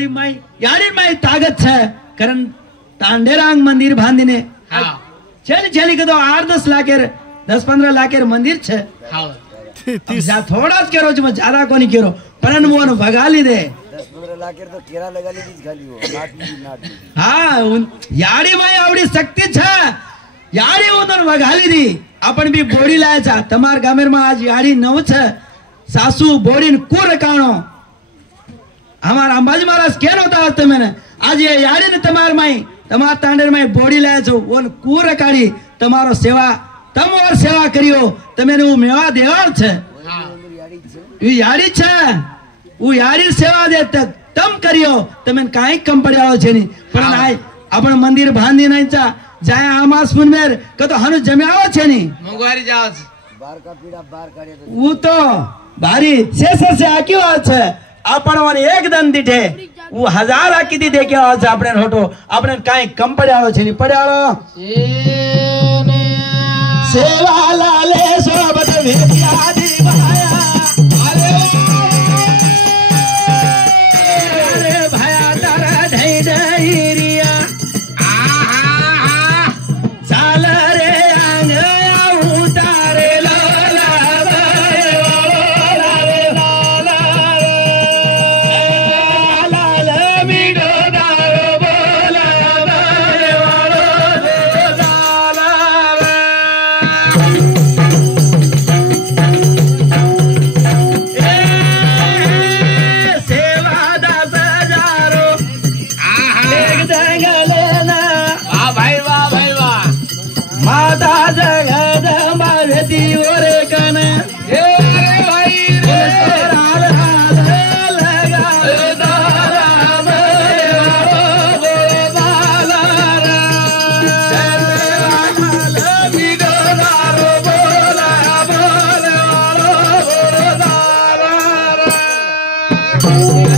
एवढी माई यारी माई ताकत है कारण तांडेरांग मंदिर बांधीने चली चली के तो 8-10 लाखेर 10-15 लाखेर मंदिर छे थोड़ा करो जो ज्यादा को नहीं करो परन मोन भगाली दे 10-15 लाखेर तो केरा लगा ली खाली हो नाट हाँ यारी माई आवड़ी शक्ति छे यारी उधर भगाली दी अपन भी बोड़ी लाया छा तमार गामेर में आज यारी नव छे सासू बोड़ी को रकाणो हमारा अंबाजी महाराज क्या होता हस्ते मैंने आज ये यारी ने तमार माई तमार तांडेर माई बोड़ी लाया छो वो को रकाड़ी तमारो सेवा तम और सेवा करियो तमे ने मेवा देवार छे ये यारी छे वो यारी सेवा दे तक तम करियो तमे काई कम पड़्यालो छे नी पण आय अपन मंदिर बांधी नहीं चा जाय आमास पुनमेर क तो हनु जम्याओ छे नी मंगवारी जाओ बार का पीड़ा बार काढे वो तो भारी से आक्यो छे अपन वन एक दन दिठे वो 1000 आकी दी देखे आज आपने होटो आपने काई कम पड़्यालो छे नी पड़्यालो सेवा लाले सोबत भेटिया दी भाया अरे भाया तारा ढई ढईरिया चाल रे आंग उतारे लोला लाल मीडो दारो बोला माता जगदम्बा भेटी ओरे कन Oh